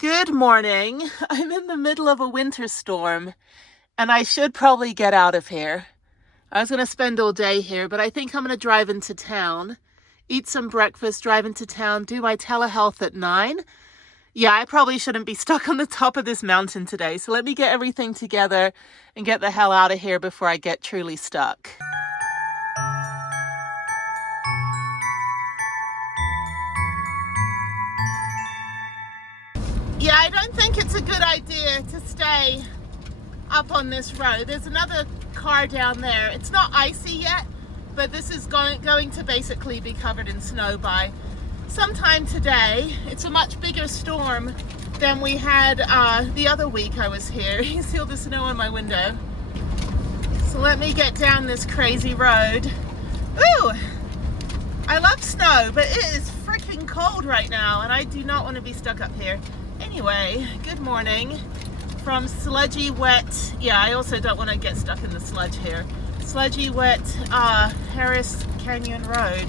Good morning. I'm in the middle of a winter storm and I should probably get out of here. I was going to spend all day here, but I think I'm going to drive into town, eat some breakfast, drive into town, do my telehealth at 9. Yeah, I probably shouldn't be stuck on the top of this mountain today. So let me get everything together and get the hell out of here before I get truly stuck. Yeah, I don't think it's a good idea to stay up on this road. There's another car down there. It's not icy yet, but this is going to basically be covered in snow by sometime today. It's a much bigger storm than we had the other week I was here. You see all the snow on my window. So let me get down this crazy road. Ooh! I love snow, but it is freaking cold right now, and I do not want to be stuck up here. Anyway, good morning from sludgy, wet, yeah, I also don't want to get stuck in the sludge here. Sludgy, wet Harris Canyon Road,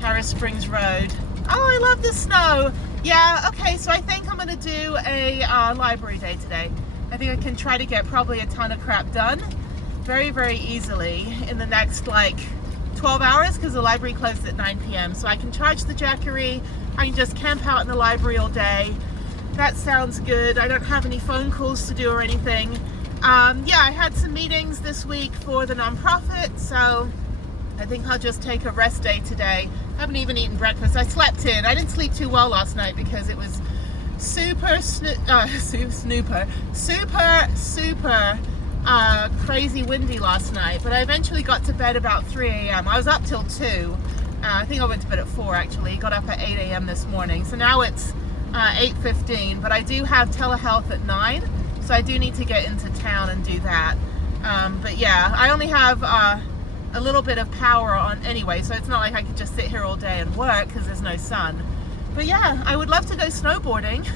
Harris Springs Road. Oh, I love the snow. Yeah, okay, so I think I'm going to do a library day today. I think I can try to get probably a ton of crap done very, very easily in the next like 12 hours because the library closes at 9 p.m. So I can charge the Jackery, I can just camp out in the library all day. That sounds good. I don't have any phone calls to do or anything. Yeah, I had some meetings this week for the nonprofit, so I think I'll just take a rest day today. I haven't even eaten breakfast. I slept in. I didn't sleep too well last night because it was super crazy windy last night, but I eventually got to bed about 3 a.m. I was up till 2. I think I went to bed at 4 actually. Got up at 8 a.m. this morning. So now it's 8:15, but I do have telehealth at 9, so I do need to get into town and do that. But yeah, I only have a little bit of power on anyway, so it's not like I could just sit here all day and work because there's no sun. But yeah, I would love to go snowboarding.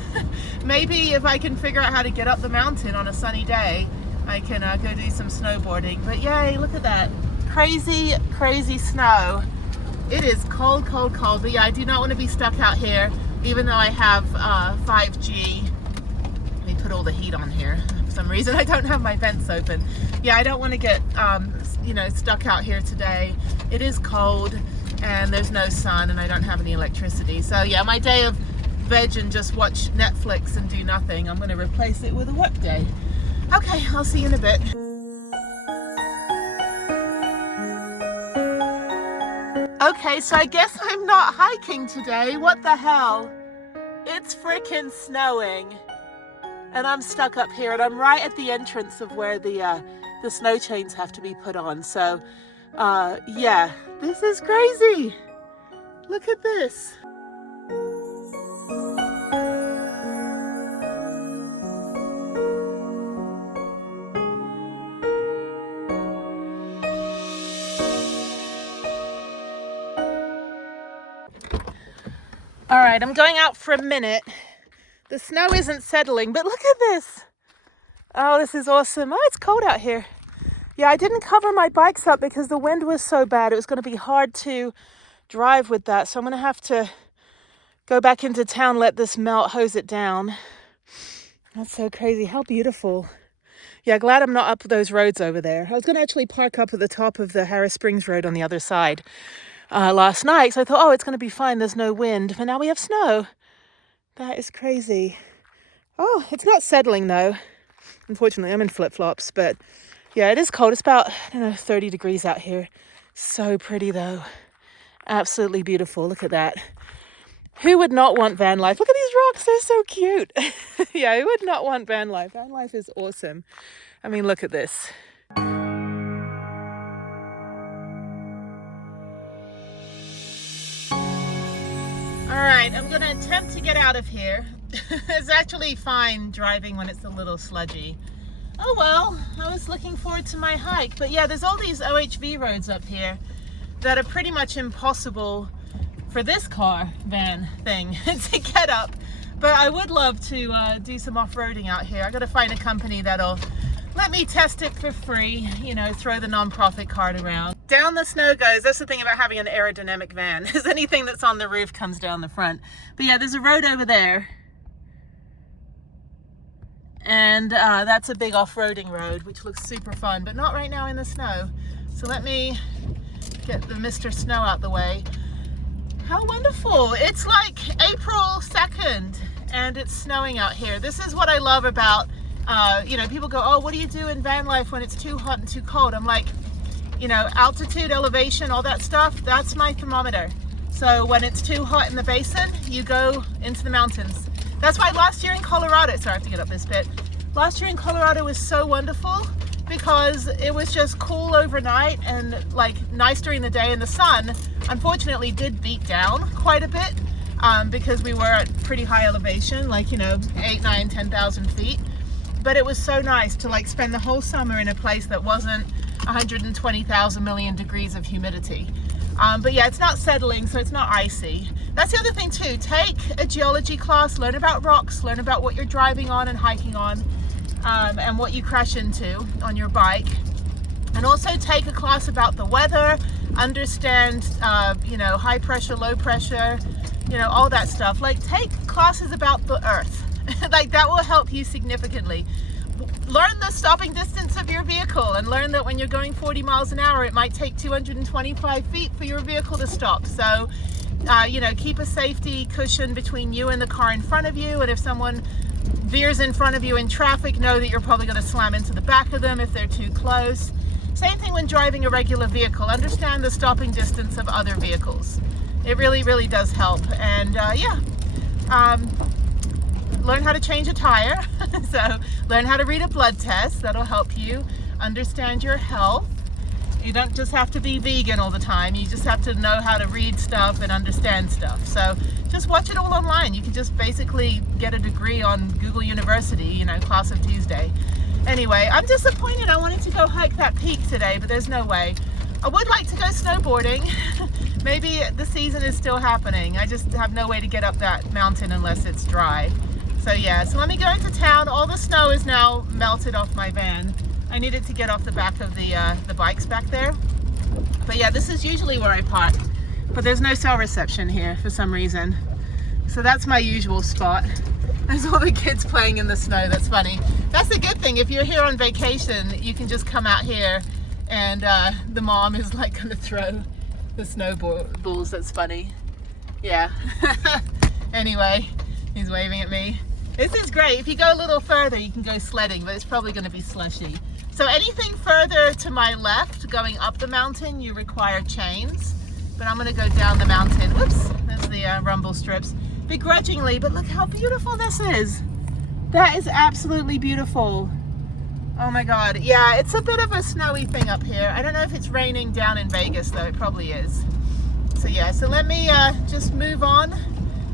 Maybe if I can figure out how to get up the mountain on a sunny day, I can go do some snowboarding. But yay, look at that. Crazy, crazy snow. It is cold, cold, cold. But yeah, I do not want to be stuck out here. Even though I have 5G, let me put all the heat on here. For some reason, I don't have my vents open. Yeah, I don't want to get, stuck out here today. It is cold and there's no sun and I don't have any electricity. So yeah, my day of veg and just watch Netflix and do nothing, I'm going to replace it with a work day. Okay, I'll see you in a bit. Okay, so I guess I'm not hiking today. What the hell? It's freaking snowing. And I'm stuck up here and I'm right at the entrance of where the snow chains have to be put on. So, yeah, this is crazy. Look at this. All right, I'm going out for a minute. The snow isn't settling, but look at this. Oh, this is awesome. Oh, it's cold out here. Yeah, I didn't cover my bikes up because the wind was so bad. It was going to be hard to drive with that. So I'm going to have to go back into town, let this melt, hose it down. That's so crazy. How beautiful. Yeah, glad I'm not up those roads over there. I was going to actually park up at the top of the Harris Springs Road on the other side last night. So I thought, oh, it's going to be fine. There's no wind. But now we have snow. That is crazy. Oh, it's not settling though. Unfortunately, I'm in flip-flops. But yeah, it is cold. It's about, 30 degrees out here. So pretty though. Absolutely beautiful. Look at that. Who would not want van life? Look at these rocks. They're so cute. Yeah, who would not want van life? Van life is awesome. I mean, look at this. All right, I'm going to attempt to get out of here. It's actually fine driving when it's a little sludgy. Oh well, I was looking forward to my hike. But yeah, there's all these OHV roads up here that are pretty much impossible for this van thing to get up. But I would love to do some off-roading out here. I got to find a company that'll let me test it for free, throw the nonprofit card around. Down the snow goes. That's the thing about having an aerodynamic van, is anything that's on the roof comes down the front. But yeah, there's a road over there. And that's a big off-roading road, which looks super fun, but not right now in the snow. So let me get the Mr. Snow out the way. How wonderful. It's like April 2nd and it's snowing out here. This is what I love about, you know, people go, oh, what do you do in van life when it's too hot and too cold? I'm like, you know, altitude, elevation, all that stuff, that's my thermometer. So when it's too hot in the basin, you go into the mountains. That's why last year in Colorado, sorry, I have to get up this bit. Last year in Colorado was so wonderful because it was just cool overnight and like nice during the day, and the sun unfortunately did beat down quite a bit because we were at pretty high elevation, like, you know, 8, 9, 10,000 feet. But it was so nice to like spend the whole summer in a place that wasn't 120,000 million degrees of humidity. But yeah, it's not settling, so it's not icy. That's the other thing too. Take a geology class, learn about rocks, learn about what you're driving on and hiking on, and what you crash into on your bike. And also take a class about the weather, understand, you know, high pressure, low pressure, you know, all that stuff. Like, take classes about the earth. Like, that will help you significantly. Learn the stopping distance of your vehicle and learn that when you're going 40 miles an hour, it might take 225 feet for your vehicle to stop. So, you know, keep a safety cushion between you and the car in front of you. And if someone veers in front of you in traffic, know that you're probably going to slam into the back of them if they're too close. Same thing when driving a regular vehicle. Understand the stopping distance of other vehicles. It really, really does help. And yeah, learn how to change a tire. So learn how to read a blood test. That'll help you understand your health. You don't just have to be vegan all the time. You just have to know how to read stuff and understand stuff. So just watch it all online. You can just basically get a degree on Google University, you know, class of Tuesday. Anyway, I'm disappointed. I wanted to go hike that peak today, but there's no way. I would like to go snowboarding. Maybe the season is still happening. I just have no way to get up that mountain unless it's dry. So yeah, so let me go into town. All the snow is now melted off my van. I needed to get off the back of the bikes back there. But yeah, this is usually where I park. But there's no cell reception here for some reason. So that's my usual spot. There's all the kids playing in the snow. That's funny. That's a good thing. If you're here on vacation, you can just come out here and the mom is like going to throw the snowballs. That's funny. Yeah. Anyway, he's waving at me. This is great. If you go a little further, you can go sledding, but it's probably going to be slushy. So anything further to my left, going up the mountain, you require chains. But I'm going to go down the mountain. Whoops, there's the rumble strips. Begrudgingly, but look how beautiful this is. That is absolutely beautiful. Oh my God. Yeah, it's a bit of a snowy thing up here. I don't know if it's raining down in Vegas, though. It probably is. So yeah, so let me just move on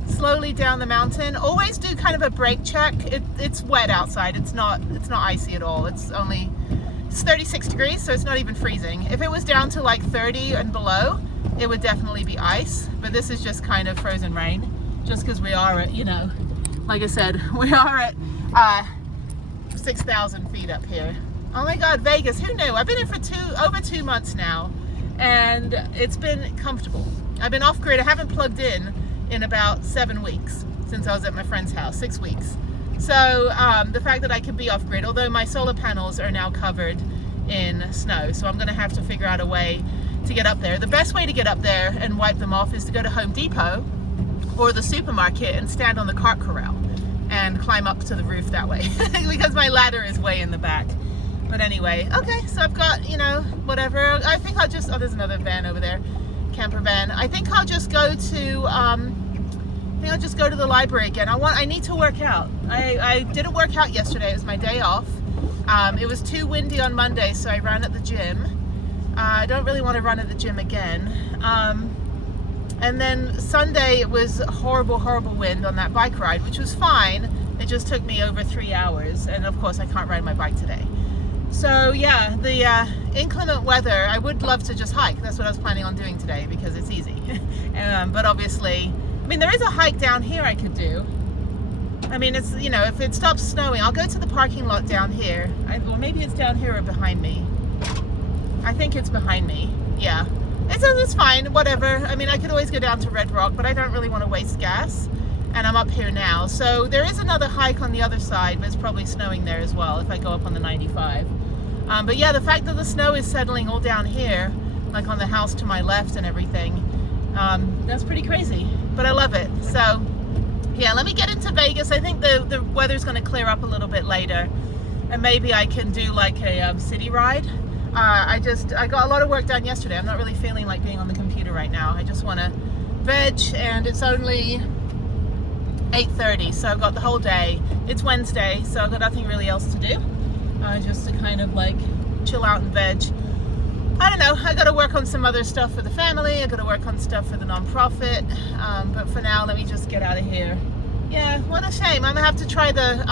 slowly down the mountain. Always do kind of a brake check. It's wet outside. It's not icy at all. It's 36 degrees, so it's not even freezing. If it was down to like 30 and below, it would definitely be ice. But this is just kind of frozen rain, just because we are at, you know, like I said, we are at 6,000 feet up here. Oh my God, Vegas, who knew? I've been here for over 2 months now, and it's been comfortable. I've been off grid. I haven't plugged in about 7 weeks since I was at my friend's house, 6 weeks. So the fact that I can be off grid, although my solar panels are now covered in snow, so I'm gonna have to figure out a way to get up there. The best way to get up there and wipe them off is to go to Home Depot or the supermarket and stand on the cart corral and climb up to the roof that way because my ladder is way in the back. But anyway, okay, so I've got, you know, whatever. I think I'll just, oh, there's another van over there, camper van. I think I'll just go to, I'll just go to the library again. I need to work out. I didn't work out yesterday. It was my day off. It was too windy on Monday, so I ran at the gym. I don't really want to run at the gym again. And then Sunday it was horrible, horrible wind on that bike ride, which was fine. It just took me over 3 hours. And of course I can't ride my bike today. So yeah, the inclement weather, I would love to just hike. That's what I was planning on doing today because it's easy. But obviously, I mean, there is a hike down here I could do. I mean, it's, you know, if it stops snowing, I'll go to the parking lot down here. Well, maybe it's down here or behind me. I think it's behind me. Yeah. It's fine, whatever. I mean, I could always go down to Red Rock, but I don't really want to waste gas. and I'm up here now. So there is another hike on the other side, but it's probably snowing there as well if I go up on the 95. But yeah, the fact that the snow is settling all down here, like on the house to my left and everything, that's pretty crazy, but I love it. So yeah, let me get into Vegas. I think the weather's going to clear up a little bit later, and maybe I can do like a city ride. I got a lot of work done yesterday. I'm not really feeling like being on the computer right now. I just want to veg, and it's only 8:30, so I've got the whole day. It's Wednesday, so I've got nothing really else to do, just to kind of like chill out and veg. I don't know, I got to work on some other stuff for the family. I got to work on stuff for the non-profit, but for now, let me just get out of here. Yeah, what a shame. I'm gonna have to try the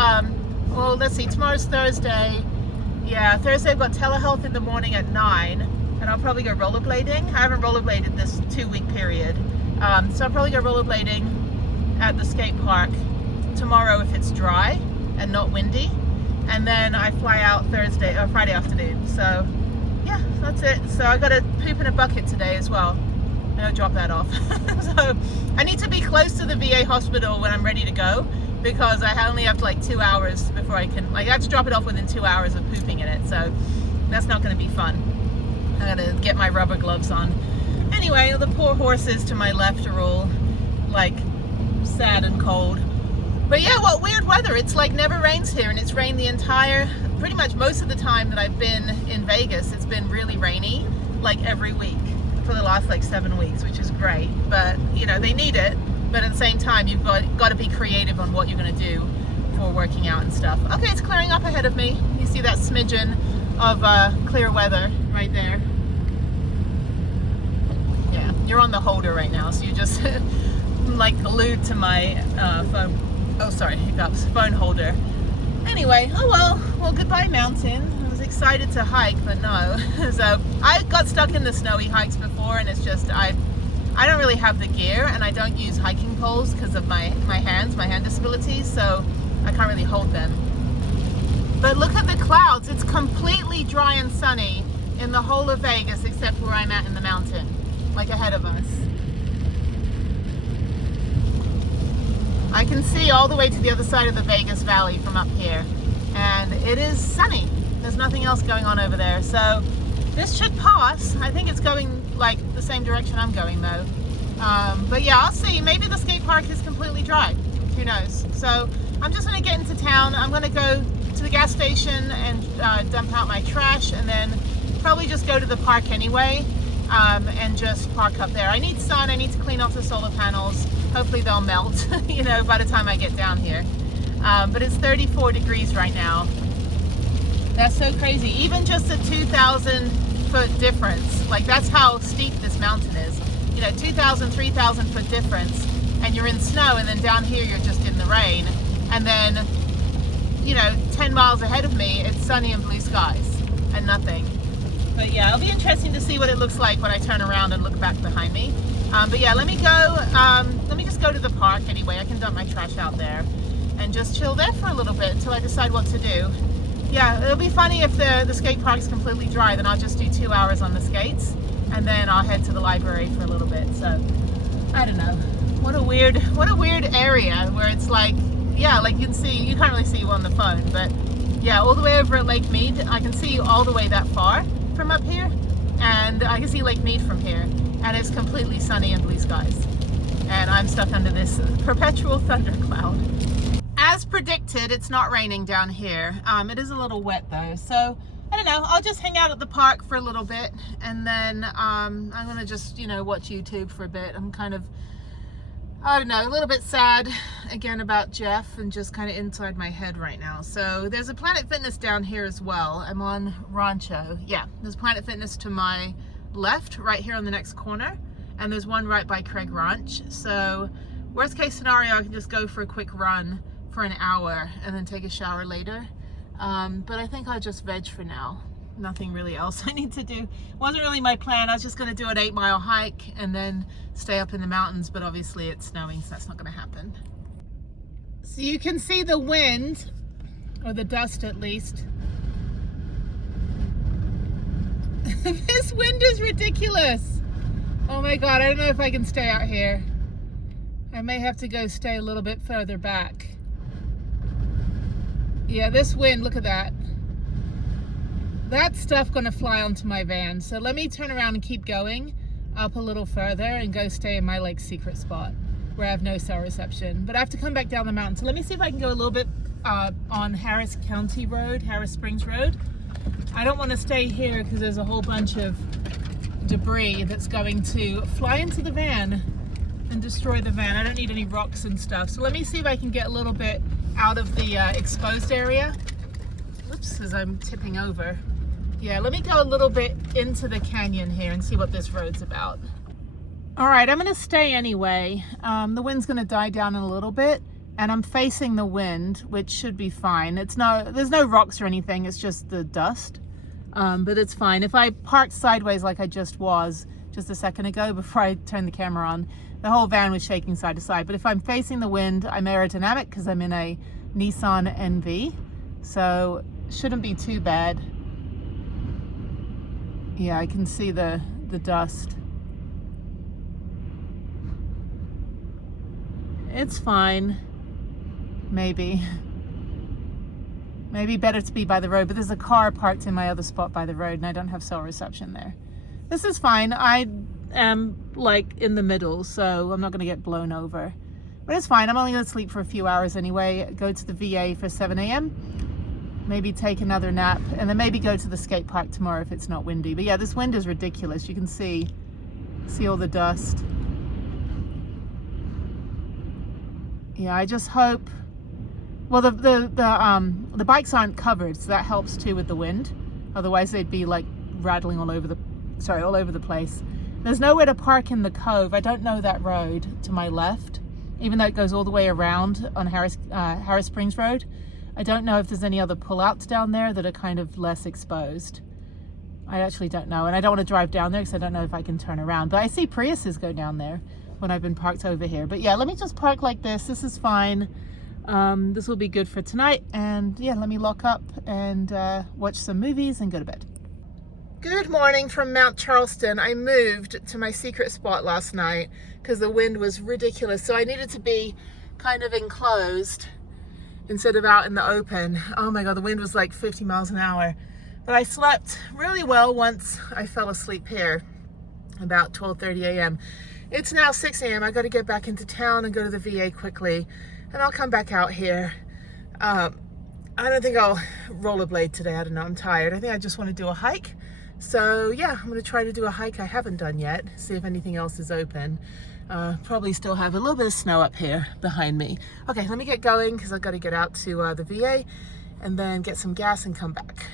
well, let's see, tomorrow's Thursday. Yeah, Thursday I've got telehealth in the morning at 9, and I'll probably go rollerblading. I haven't rollerbladed this 2-week period, so I'll probably go rollerblading at the skate park tomorrow if it's dry and not windy, and then I fly out Friday afternoon. So yeah, that's it. So I got to poop in a bucket today as well. I'll drop that off. So I need to be close to the VA hospital when I'm ready to go, because I only have like 2 hours before I can, like, I have to drop it off within 2 hours of pooping in it, so that's not going to be fun. I gotta get my rubber gloves on. Anyway, the poor horses to my left are all like sad and cold. But yeah, what weird weather. It's like never rains here, and it's rained pretty much most of the time that I've been in Vegas. It's been really rainy, like every week for the last like 7 weeks, which is great. But you know, they need it. But at the same time, you've got to be creative on what you're going to do for working out and stuff. Okay, it's clearing up ahead of me. You see that smidgen of clear weather right there. Yeah, you're on the holder right now, so you're just like glued to my phone. Oh, sorry, hiccups. Phone holder. Anyway, well, goodbye mountain. I was excited to hike, but no. So I got stuck in the snowy hikes before, and it's just I don't really have the gear, and I don't use hiking poles because of my hand disabilities, so I can't really hold them. But look at the clouds. It's completely dry and sunny in the whole of Vegas except where I'm at in the mountain, like ahead of us. I can see all the way to the other side of the Vegas Valley from up here, and it is sunny. There's nothing else going on over there, so this should pass. I think it's going like the same direction I'm going though. But yeah, I'll see. Maybe the skate park is completely dry. Who knows? So I'm just going to get into town. I'm going to go to the gas station and dump out my trash, and then probably just go to the park anyway, and just park up there. I need sun. I need to clean off the solar panels. Hopefully they'll melt, you know, by the time I get down here. But it's 34 degrees right now. That's so crazy. Even just a 2,000 foot difference, like that's how steep this mountain is. You know, 2,000, 3,000 foot difference, and you're in snow, and then down here you're just in the rain. And then, you know, 10 miles ahead of me, it's sunny and blue skies and nothing. But yeah, it'll be interesting to see what it looks like when I turn around and look back behind me. But yeah, let me just go to the park anyway. I can dump my trash out there and just chill there for a little bit until I decide what to do. Yeah, it'll be funny if the skate park is completely dry, then I'll just do 2 hours on the skates, and then I'll head to the library for a little bit. So I don't know. What a weird area where it's like, yeah, like you can't really see you on the phone, but yeah, all the way over at Lake Mead, I can see you all the way that far from up here, and I can see Lake Mead from here, and it's completely sunny and blue skies. And I'm stuck under this perpetual thundercloud. As predicted, it's not raining down here. It is a little wet though, so I don't know, I'll just hang out at the park for a little bit, and then I'm gonna just, you know, watch YouTube for a bit. I'm kind of, I don't know, a little bit sad again about Jeff, and just kind of inside my head right now. So there's a Planet Fitness down here as well. I'm on Rancho. Yeah, there's Planet Fitness to my left right here on the next corner, and there's one right by Craig Ranch. So worst case scenario, I can just go for a quick run for an hour and then take a shower later. But I think I'll just veg for now. Nothing really else I need to do. Wasn't really my plan. I was just going to do an 8-mile hike and then stay up in the mountains, but obviously it's snowing, so that's not going to happen. So you can see the wind, or the dust at least. This wind is ridiculous. Oh my god, I don't know if I can stay out here. I may have to go stay a little bit further back. Yeah, this wind, look at that. That stuff gonna fly onto my van. So let me turn around and keep going up a little further and go stay in my like secret spot where I have no cell reception. But I have to come back down the mountain. So let me see if I can go a little bit on Harris County Road, Harris Springs Road. I don't want to stay here because there's a whole bunch of debris that's going to fly into the van and destroy the van. I don't need any rocks and stuff. So let me see if I can get a little bit out of the exposed area. Oops, as I'm tipping over. Yeah, let me go a little bit into the canyon here and see what this road's about. All right, I'm gonna stay anyway. The wind's gonna die down in a little bit and I'm facing the wind, which should be fine. There's no rocks or anything, it's just the dust. But it's fine. If I parked sideways like I just was just a second ago before I turned the camera on, the whole van was shaking side to side. But if I'm facing the wind, I'm aerodynamic because I'm in a Nissan NV. So shouldn't be too bad. Yeah, I can see the dust. It's fine. Maybe better to be by the road, but there's a car parked in my other spot by the road and I don't have cell reception there. This is fine. I am like in the middle, so I'm not going to get blown over. But it's fine. I'm only going to sleep for a few hours anyway. Go to the VA for 7 a.m. Maybe take another nap and then maybe go to the skate park tomorrow if it's not windy. But yeah, this wind is ridiculous. You can see all the dust. Yeah, I just hope. Well, the bikes aren't covered, so that helps too with the wind. Otherwise, they'd be like rattling all over the place. There's nowhere to park in the cove. I don't know that road to my left, even though it goes all the way around on Harris Springs Road. I don't know if there's any other pullouts down there that are kind of less exposed. I actually don't know, and I don't want to drive down there because I don't know if I can turn around. But I see Priuses go down there when I've been parked over here. But yeah, let me just park like this. This is fine. This will be good for tonight. And yeah, let me lock up and watch some movies and go to bed. Good morning from Mount Charleston. I moved to my secret spot last night because the wind was ridiculous. So I needed to be kind of enclosed instead of out in the open. Oh my God, the wind was like 50 miles an hour. But I slept really well once I fell asleep here about 12:30 a.m. It's now 6 a.m. I got to get back into town and go to the VA quickly, and I'll come back out here. I don't think I'll rollerblade today. I don't know. I'm tired. I think I just want to do a hike. So yeah, I'm going to try to do a hike I haven't done yet, see if anything else is open. Probably still have a little bit of snow up here behind me. Okay, let me get going because I've got to get out to the VA and then get some gas and come back.